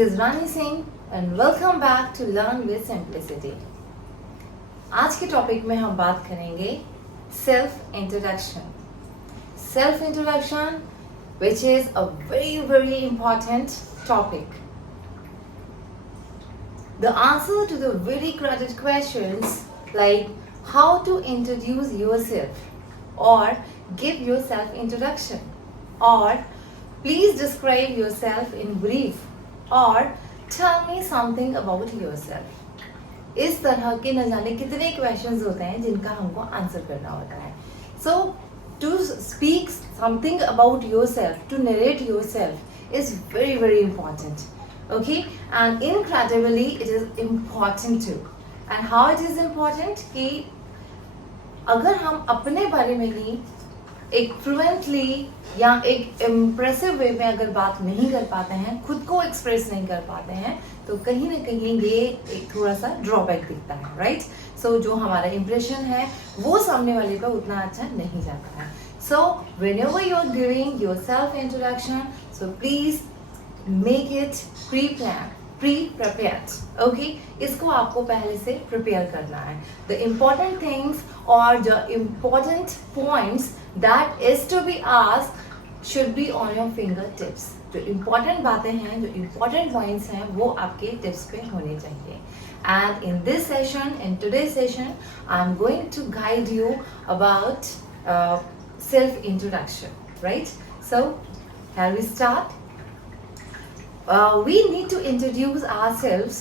is Rani Singh and welcome back to Learn with Simplicity. आज के topic में हम बात करेंगे self introduction. Self introduction which is a very important topic. The answer to the very crowded questions like how to introduce yourself or give your self introduction or please describe yourself in brief or tell me something about yourself. इस तरह के न जाने कितने questions होते हैं जिनका हमको आंसर करना होता है. So to speak something about yourself, to narrate yourself is very important. Okay, and incredibly it is important too. And how it is important कि अगर हम अपने बारे में ही एक फ्लुएंटली या एक इम्प्रेसिव वे में अगर बात नहीं कर पाते हैं, खुद को एक्सप्रेस नहीं कर पाते हैं, तो कहीं ना कहीं ये एक थोड़ा सा ड्रॉबैक दिखता है, राइट? सो जो हमारा इम्प्रेशन है वो सामने वाले का उतना अच्छा नहीं जाता है. So whenever you are giving your self introduction, so please make it pre-prepared. Okay, इसको आपको पहले से प्रिपेयर करना है. The important things or the important points that is to be asked should be on your fingertips. जो important बातें हैं, जो important points हैं, वो आपके tips पे होने चाहिए. And in this session, in today's session, I'm going to guide you about self-introduction. Right? So, shall we start? We need to introduce ourselves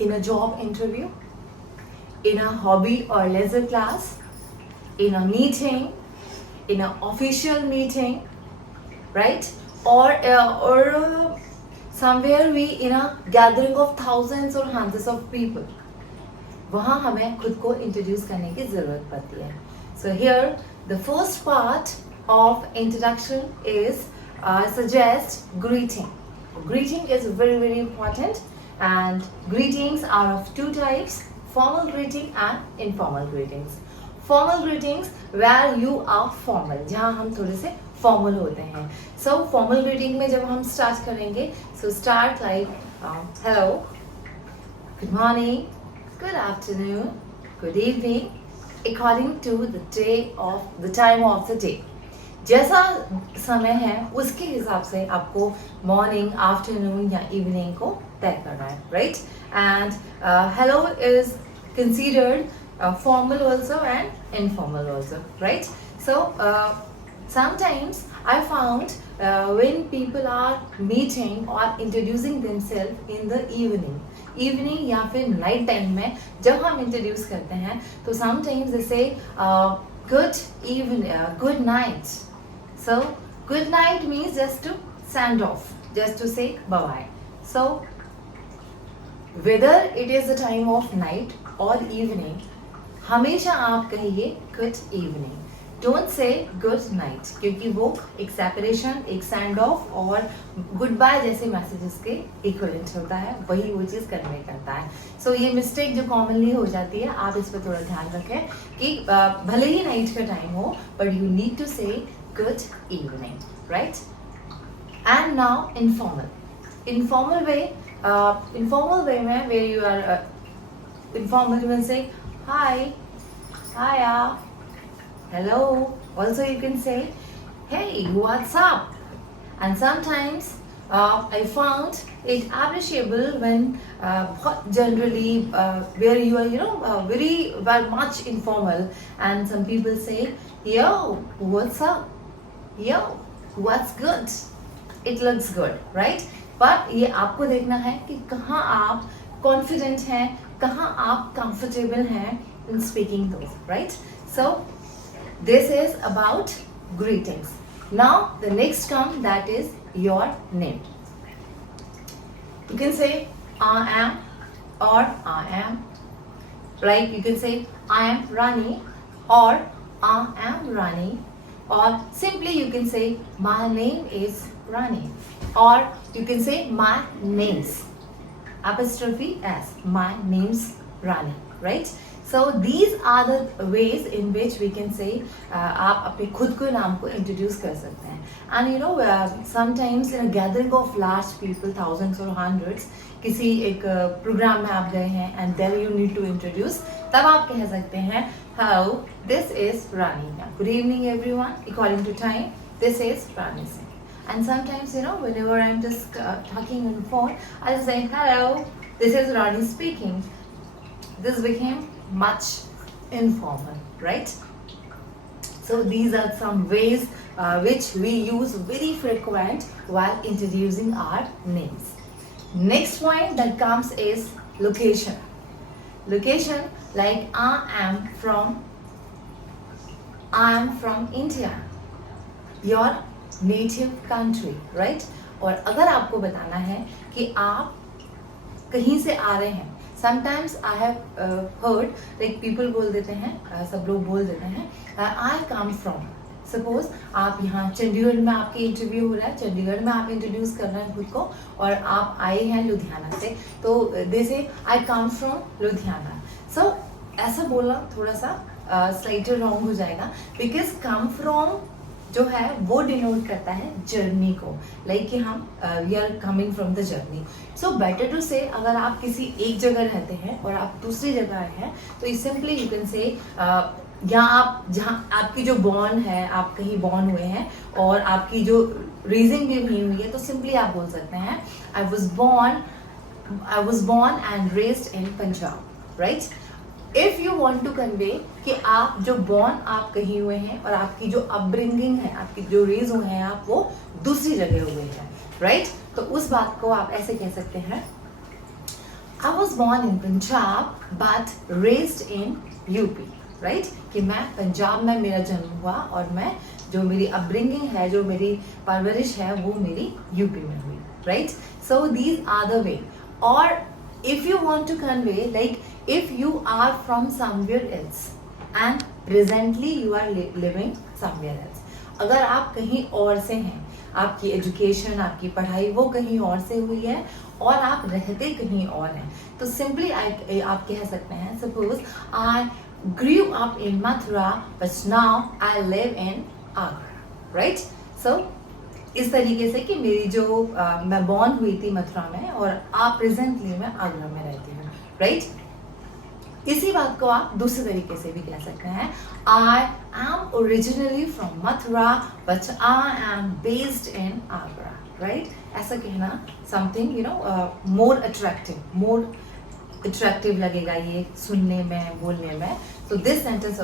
in a job interview, in a hobby or leisure class, in a meeting, in an official meeting, right? Or somewhere we in a gathering of thousands or hundreds of people. वहाँ हमें खुद को introduce करने की ज़रूरत पड़ती है. So here the first part of introduction is suggest greeting. Greeting is very important, and greetings are of two types: formal greeting and informal greetings. Formal greetings where you are formal, जहाँ हम थोड़े से formal होते हैं. So formal greeting में जब हम start करेंगे, so start like hello, good morning, good afternoon, good evening, according to the time of the day. जैसा समय है उसके हिसाब से आपको मॉर्निंग, आफ्टरनून या इवनिंग को तय करना है, right? And hello is considered formal also and informal also, right? So sometimes I found when people are meeting or introducing themselves in the evening या फिर night time में जब हम introduce करते हैं, तो sometimes they say good evening, good night. So good night means just to send off, just to say bye-bye. So whether it is the time of night or evening, हमेशा आप कहिए good evening. Don't say good night, क्योंकि वो एक separation, एक send off और goodbye जैसे messages के इक्विवेलेंट होता है, वही वो चीज़ करने करता है. सो ये मिस्टेक जो कॉमनली हो जाती है, आप इस पर थोड़ा ध्यान रखें कि भले ही नाइट का टाइम हो, बट यू नीड टू से good evening, right? And now informal way में where you are informal, you will say hi, hiya, hello. Also you can say hey, what's up? And sometimes I found it appreciable when generally where you are very much informal, and some people say yo, what's up? Yo, what's good? It looks good, right? But ये आपको देखना है कि कहाँ आप confident हैं, कहाँ आप comfortable हैं in speaking those, right? So this is about greetings. Now the next term, that is your name. You can say I am or I am. Like you can say I am Rani or I am Rani. Or simply you can say my name is Rani, or you can say my name's apostrophe s, my name's Rani, right? So these are the ways in which we can say आप अपने खुद को नाम को introduce कर सकते हैं. And you know sometimes in a gathering of large people, thousands or hundreds, किसी एक प्रोग्राम में आप गए हैं and then you need to introduce, तब आप कह सकते हैं hello, this is Rani. Good evening everyone. According to time, this is Rani Singh. And sometimes whenever I'm just talking on the phone, I'll say hello, this is Rani speaking. This became much informal, right? So these are some ways which we use very frequent while introducing our names. Next point that comes is location. Location, like I am from India, your native country, right? और अगर आपको बताना है कि आप कहीं से आ रहे हैं, sometimes I have heard like people बोल देते हैं, सब लोग बोल देते हैं I come from. Suppose आप यहाँ चंडीगढ़ में आपके इंटरव्यू हो रहा है, चंडीगढ़ में आप इंट्रोड्यूस कर रहे हैं खुद को और आप आए हैं लुधियाना से, तो दे से I come from Ludhiana. So ऐसा बोलना थोड़ा सा स्लाइटली रॉन्ग हो जाएगा, बिकॉज come from जो है वो डिनोट करता है जर्नी को, लाइक कि हम we are coming from the journey. So better to say अगर आप किसी एक जगह रहते हैं और आप दूसरी जगह आए हैं, तो सिंपली यू कैन से यहाँ आप जहाँ आपकी जो बॉर्न है, आप कहीं बॉर्न हुए हैं और आपकी जो रीजनिंग भी नहीं हुई है, तो सिंपली आप बोल सकते हैं I was born and raised in Punjab, right. If you want to convey कि आप जो बॉर्न आप कहीं हुए हैं और आपकी जो अपब्रिंगिंग है, आपकी जो रेज हुए हैं, आप वो दूसरी जगह हुए हैं, राइट. तो उस बात को आप ऐसे कह सकते हैं I was born in Punjab but raised in UP, right. कि मैं पंजाब में मेरा जन्म हुआ और मैं जो मेरी अपब्रिंगिंग है, जो मेरी परवरिश है, वो मेरी यूपी में हुई, right. So these are the way. और if you want to convey, like if you are from somewhere else and presently you are living somewhere else, अगर आप कहीं और से हैं, आपकी एजुकेशन, आपकी पढ़ाई वो कहीं और से हुई है और आप रहते कहीं और हैं, तो सिंपली आप कह सकते हैं suppose I grew up in Mathura but now I live in Agra, right. So इस तरीके से कि मेरी जो मैं बॉर्न हुई थी मथुरा में और आप प्रेजेंटली मैं आगरा में रहती हूँ, राइट. इसी बात को आप दूसरे तरीके से भी कह सकते हैं I am originally from Mathura but I am based in Agra, right. ऐसा कहना समथिंग मोर अट्रैक्टिव लगेगा ये सुनने में, बोलने में. So this sentence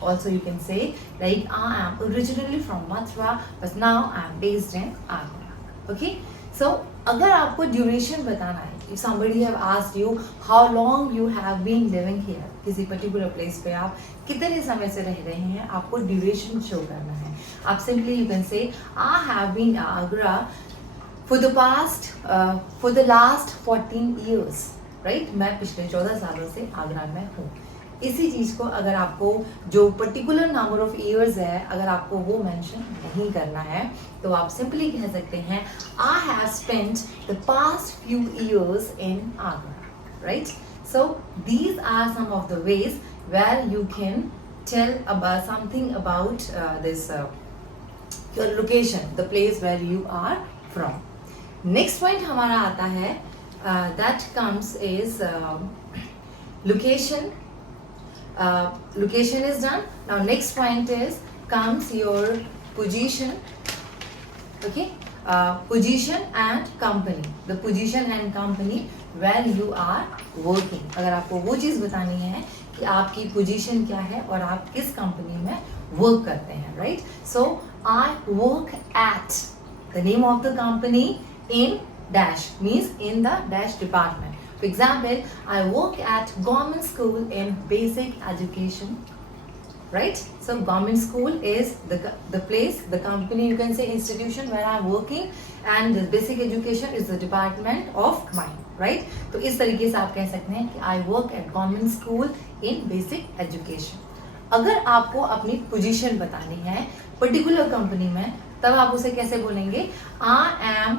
also you can say like I am originally from Mathura but now I am based in Agra. Okay. So अगर आपको ड्यूरेशन बताना है, if somebody have asked you how long you have been living here, किसी particular place पे आप कितने समय से रह रहे हैं, आपको ड्यूरेशन शो करना है. आप सिंपली यू कैन से I have been in Agra for the last 14 years, right. मैं पिछले 14 सालों से आगरा में हूँ. इसी चीज़ को अगर आपको जो पर्टिकुलर नंबर ऑफ ईयर्स है, अगर आपको वो मेंशन नहीं करना है, तो आप सिंपली कह सकते हैं I have spent the past few years in Agra, right. So these are some of the ways where you can tell about something about this your location, the place where you are from. Next point हमारा आता है that comes is location. Location is done. Now next point is comes your position. Okay, position and company. The position and company where you are working. अगर आपको वो चीज़ बतानी है कि आपकी पोजीशन क्या है और आप किस कंपनी में वर्क करते हैं, right. So I work at the name of the company in dash means in the dash department. For example, I work at government school in basic education, right. So government school is the place, the company, you can say institution where I'm working, and the basic education is the department of mine, right. तो इस तरीके से आप कह सकते हैं कि I work at government school in basic education. अगर आपको अपनी पोजीशन बतानी है पर्टिकुलर कंपनी में, तब आप उसे कैसे बोलेंगे I am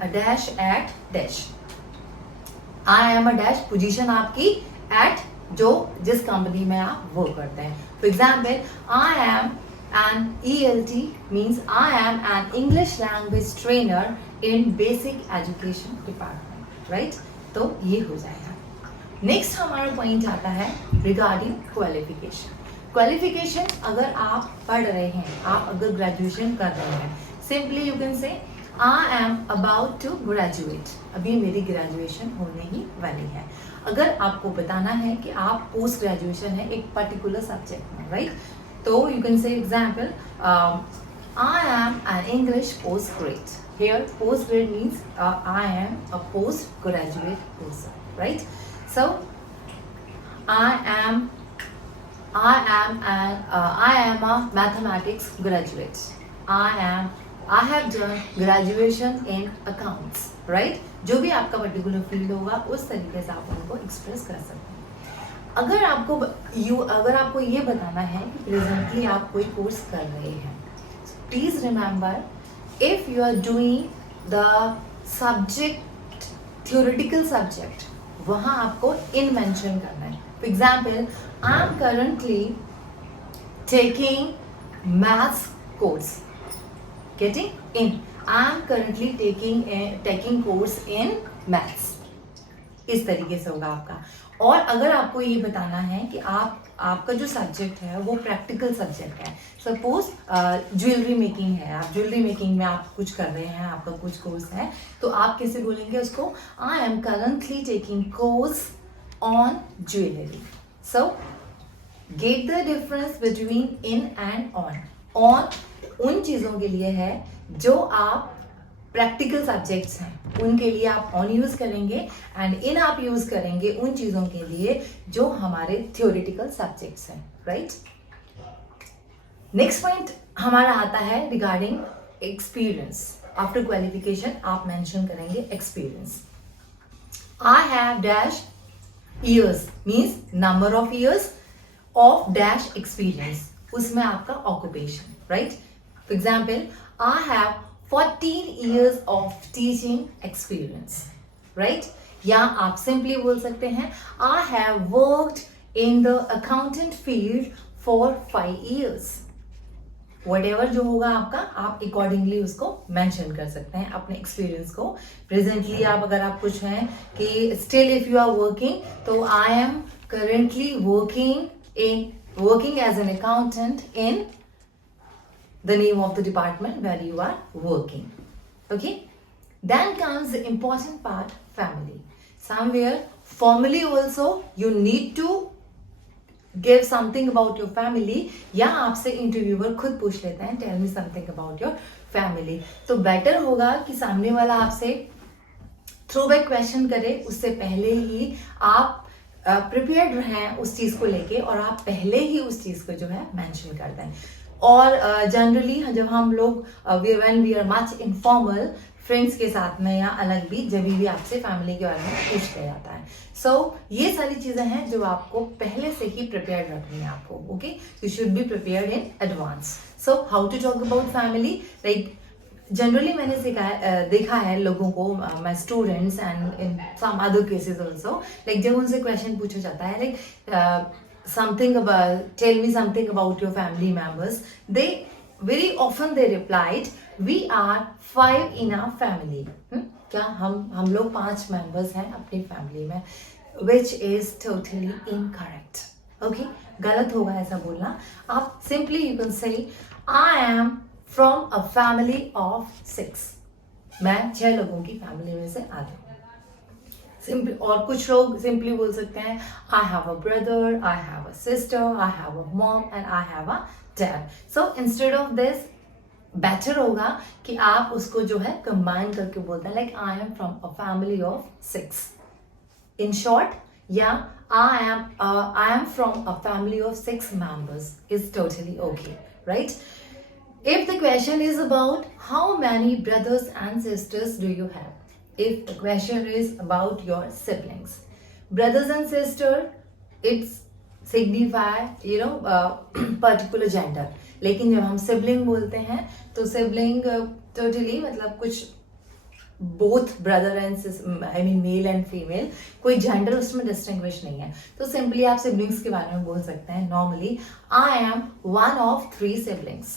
a dash at dash. I am a dash, position आपकी at जो जिस कंपनी में आप वर्क करते हैं. For example, I M an ELT means I am an English language trainer in basic education department, right? तो ये हो जाएगा. नेक्स्ट हमारा पॉइंट आता है रिगार्डिंग क्वालिफिकेशन. क्वालिफिकेशन अगर आप पढ़ रहे हैं, आप अगर ग्रेजुएशन कर रहे हैं, simply you can say I am about to graduate. अभी मेरी ग्रेजुएशन होने ही वाली है. अगर आपको बताना है कि आप पोस्ट ग्रेजुएशन है एक पर्टिकुलर सब्जेक्ट में, राइट? तो you can say example, I am an English postgrad. Here postgrad means I am a postgraduate person, right? So I am a mathematics graduate. I have done graduation in accounts, right? जो भी आपका particular field होगा उस तरीके से आप उनको express कर सकते हैं. अगर आपको ये बताना है कि प्रेजेंटली आप कोई कोर्स कर रहे हैं, please remember if you are doing the subject theoretical subject, वहां आपको इन मेंशन करना है. For example, I am currently taking maths course, getting in, I am currently taking course in maths. इस तरीके से होगा आपका. और अगर आपको ये बताना है कि आपका जो सब्जेक्ट है वो प्रैक्टिकल सब्जेक्ट है, सपोज ज्वेलरी मेकिंग है, आप ज्वेलरी मेकिंग में आप कुछ कर रहे हैं, आपका कुछ कोर्स है, तो आप कैसे बोलेंगे उसको? आई am currently taking course on jewellery. So get the difference between in and on. On उन चीज़ों के लिए है जो आप प्रैक्टिकल सब्जेक्ट्स हैं, उनके लिए आप ऑन यूज करेंगे, एंड इन आप यूज करेंगे उन चीजों के लिए जो हमारे थ्योरेटिकल सब्जेक्ट्स हैं, राइट? नेक्स्ट पॉइंट हमारा आता है रिगार्डिंग एक्सपीरियंस. आफ्टर क्वालिफिकेशन आप मेंशन करेंगे experience. I have dash years means number of years of dash experience, उसमें आपका occupation, right? For example, I have 14 years of teaching experience, right? या आप simply बोल सकते हैं I have worked in the accountant field for 5 years. Whatever जो होगा आपका, आप अकॉर्डिंगली उसको मेंशन कर सकते हैं अपने एक्सपीरियंस को. प्रेजेंटली अगर आप कुछ हैं कि still if you are working, तो I am currently working as an accountant in the name of the department where you are working. Okay, then comes the important part, family. Somewhere formally also you need to give something about your family, या आपसे interviewer खुद पूछ लेते हैं tell me something about your family. तो better होगा कि सामने वाला आपसे थ्रो बैक क्वेश्चन करे, उससे पहले ही आप प्रिपेयर्ड रहें उस चीज को लेके, और आप पहले ही उस चीज को जो है मेंशन कर दें. और जनरली जब हम लोग when we are much informal friends के साथ में या अलग भी, जब भी आपसे फैमिली के बारे में पूछा जाता है. सो ये सारी चीजें हैं जो आपको पहले से ही प्रिपेयर रखनी है आपको. Okay, you should be prepared in advance. So how to talk about family, like generally मैंने देखा है लोगों को, my students and in some other cases also, like जब उनसे क्वेश्चन पूछा जाता है लाइक tell me something about your family members, they very often they replied, we are 5 in our family. क्या हम लोग 5 मेंबर्स हैं अपनी फैमिली में, which is totally incorrect. Okay, गलत होगा ऐसा बोलना. आप simply you can say I am from a family of 6. मैं 6 लोगों की फैमिली में से आता हूँ. सिंपली, और कुछ लोग सिंपली बोल सकते हैं I have a brother, I have a sister, I have a mom and I have a dad. So instead of this better होगा कि आप उसको जो है कंबाइन करके बोलते हैं like I am from a family of 6. In short, या I am from a family of 6 members is totally okay, right? If the question is about how many brothers and sisters do you have, if the question is about your siblings, brothers and sister, it's signify particular gender. लेकिन जब हम sibling बोलते हैं तो sibling totally मतलब कुछ both brother and I mean male and female, कोई gender उसमें डिस्टिंग्विश नहीं है, तो सिंपली आप सिबलिंग्स के बारे में बोल सकते हैं normally, I am one of 3 siblings,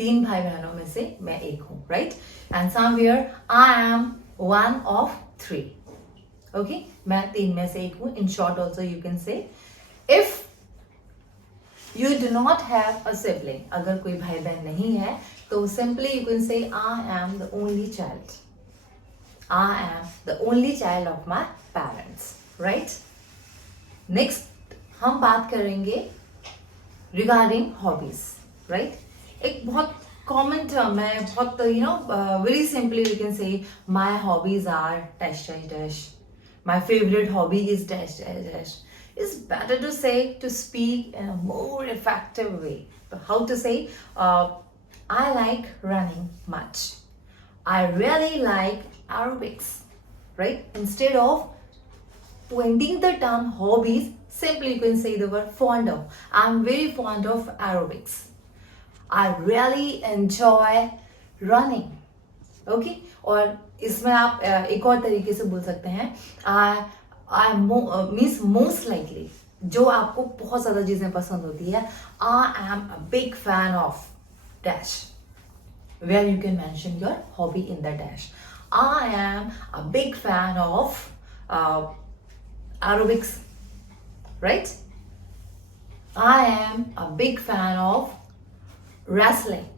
3 भाई बहनों में से मैं एक हूं, right? And somewhere I am one of 3, okay, मैं 3 में से एक हूं. In short also you can से if you do not have a sibling, अगर कोई भाई बहन नहीं है तो simply you can say I am the only child, I am the only child of my parents, right? Next हम बात करेंगे regarding hobbies, right? एक बहुत common term है, बहुत very simply you can say my hobbies are dash dash dash, my favorite hobby is dash dash dash. It's better to say, to speak in a more effective way. How to say, I like running much, I really like aerobics, right? Instead of pointing the term hobbies, simply you can say the word fond of. I'm very fond of aerobics, I really enjoy running, okay? और इसमें आप एक और तरीके से बोल सकते हैं, I means most likely, जो आपको बहुत ज़्यादा चीज़ें पसंद होती है, I am a big fan of dash, where you can mention your hobby in the dash. I am a big fan of aerobics, right? I am a big fan of wrestling,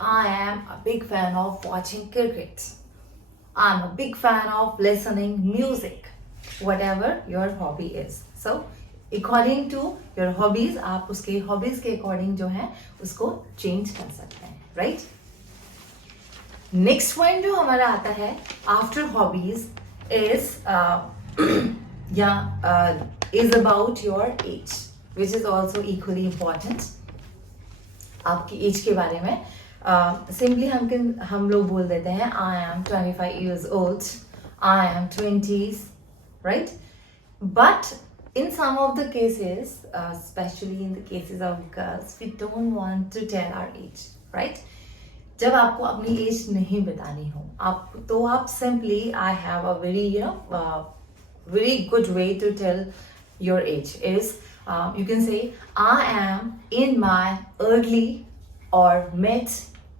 I am a big fan of watching cricket, I'm a big fan of listening music, whatever your hobby is. So according to your hobbies, आप उसके hobbies के according जो है उसको change कर सकते हैं, right? Next point जो हमारा आता है after hobbies is is about your age, which is also equally important. आपकी एज के बारे में सिंपली हम लोग बोल देते हैं I am 25 years old, I am 20s, right? But in some of the cases, especially in the cases of girls, we don't want to tell our age, right? जब आपको अपनी एज नहीं बतानी हो आप simply I have a very very good way to tell your age is you can say I am in my early or mid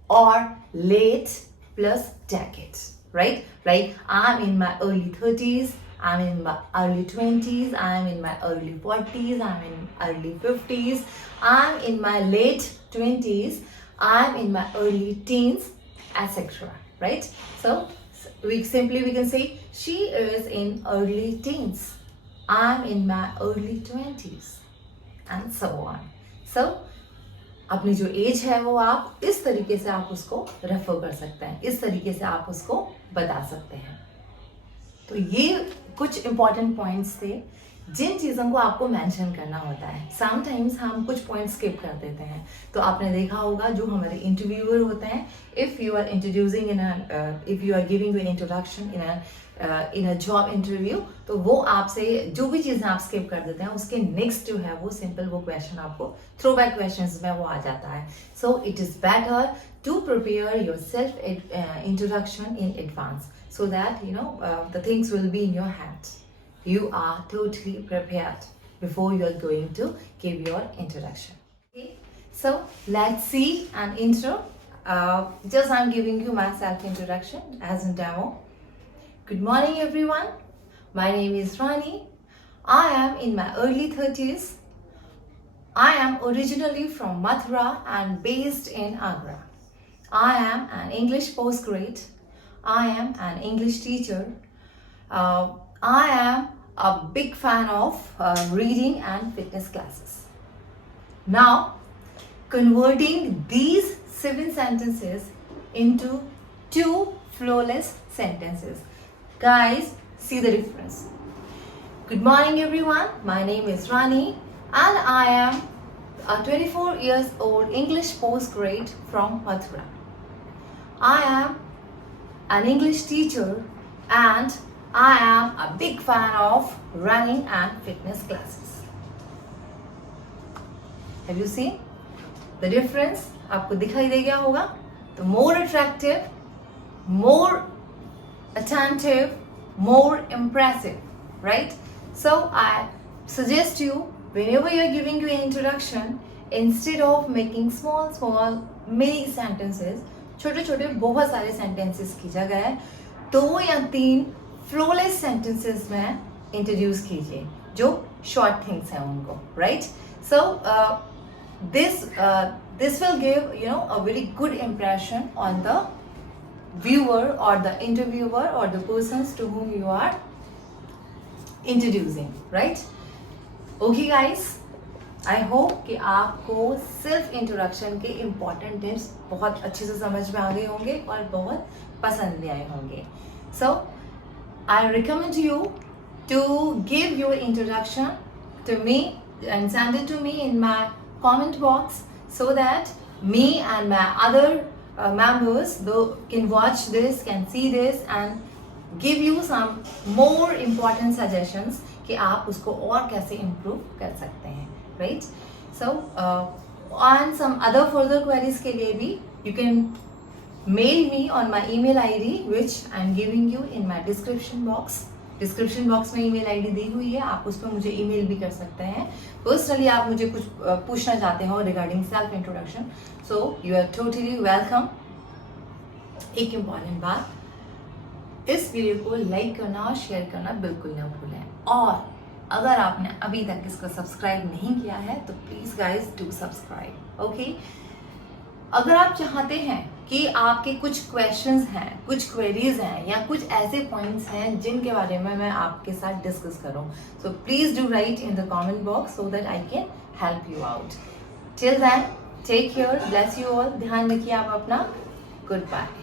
or late plus decades, right? Like I'm in my early 30s, I'm in my early 20s, I'm in my early 40s, I'm in early 50s, I'm in my late 20s, I'm in my early teens, etc. Right? So we can say she is in early teens, I'm in my early 20s, and so on. So अपनी जो as है वो आप इस तरीके से आप उसको रेफर कर सकते हैं, इस तरीके से आप उसको बता सकते हैं. तो ये कुछ इंपॉर्टेंट पॉइंट्स थे जिन चीज़ों को आपको मेंशन करना होता है. समटाइम्स हम कुछ पॉइंट्स स्किप कर देते हैं. तो आपने देखा होगा जो हमारे इंटरव्यूअर होते हैं, if you are introducing if you are giving you introduction in a job interview, तो वो आपसे जो भी चीज़ें आप स्किप कर देते हैं उसके नेक्स्ट जो है वो सिंपल वो क्वेश्चन आपको थ्रो बैक क्वेश्चंस में वो आ जाता है. So it is better to prepare your self introduction in advance so that the things will be in your hands. You are totally prepared before you are going to give your introduction. Okay, so let's see an intro. Just I'm giving you my self introduction as a demo. Good morning everyone, my name is Rani. I am in my early 30s. I am originally from Mathura and based in Agra. I am an English postgrad. I am an English teacher. I am a big fan of reading and fitness classes. Now, converting these 7 sentences into 2 flawless sentences. Guys, see the difference. Good morning everyone, my name is Rani and I am a 24 years old English postgrad from Mathura. I am an English teacher and I am a big fan of running and fitness classes. Have you seen the difference? आपको दिखाई दे गया होगा. तो more attractive, more attentive, more impressive, right? So I suggest you, whenever you're giving your introduction, instead of making small mini sentences, छोटे छोटे बहुत सारे sentences की जगह 2 या 3 flawless sentences में introduce कीजिए जो short things हैं उनको, right? So this will give a very good impression on the viewer or the interviewer or the persons to whom you are introducing, right? Okay guys, I hope कि आपको सिर्फ introduction के important tips बहुत अच्छे से समझ में आ गए होंगे और बहुत पसंद भी आए होंगे. So I recommend you to give your introduction to me and send it to me in my comment box so that me and my other members can watch this, can see this and give you some more important suggestions कि आप उसको और कैसे improve कर सकते हैं, right? So on some other further queries के लिए भी you can mail me on my email ID which I am giving you in my description box. Description box में ईमेल आईडी दी हुई है, आप उस पर मुझे ईमेल भी कर सकते हैं. पर्सनली आप मुझे कुछ पूछना चाहते हो regarding self introduction, so you are totally welcome. एक इम्पॉर्टेंट बात, इस वीडियो को लाइक करना और शेयर करना बिल्कुल ना भूलें. और अगर आपने अभी तक इसको सब्सक्राइब नहीं किया है तो please guys do subscribe. Okay, अगर आप चाहते हैं कि आपके कुछ क्वेश्चंस हैं, कुछ क्वेरीज हैं या कुछ ऐसे पॉइंट्स हैं जिनके बारे में मैं आपके साथ डिस्कस करूं, so please do write in the comment box so that I can help you out. Till then take care, bless you all. ध्यान रखिए आप अपना. Good bye.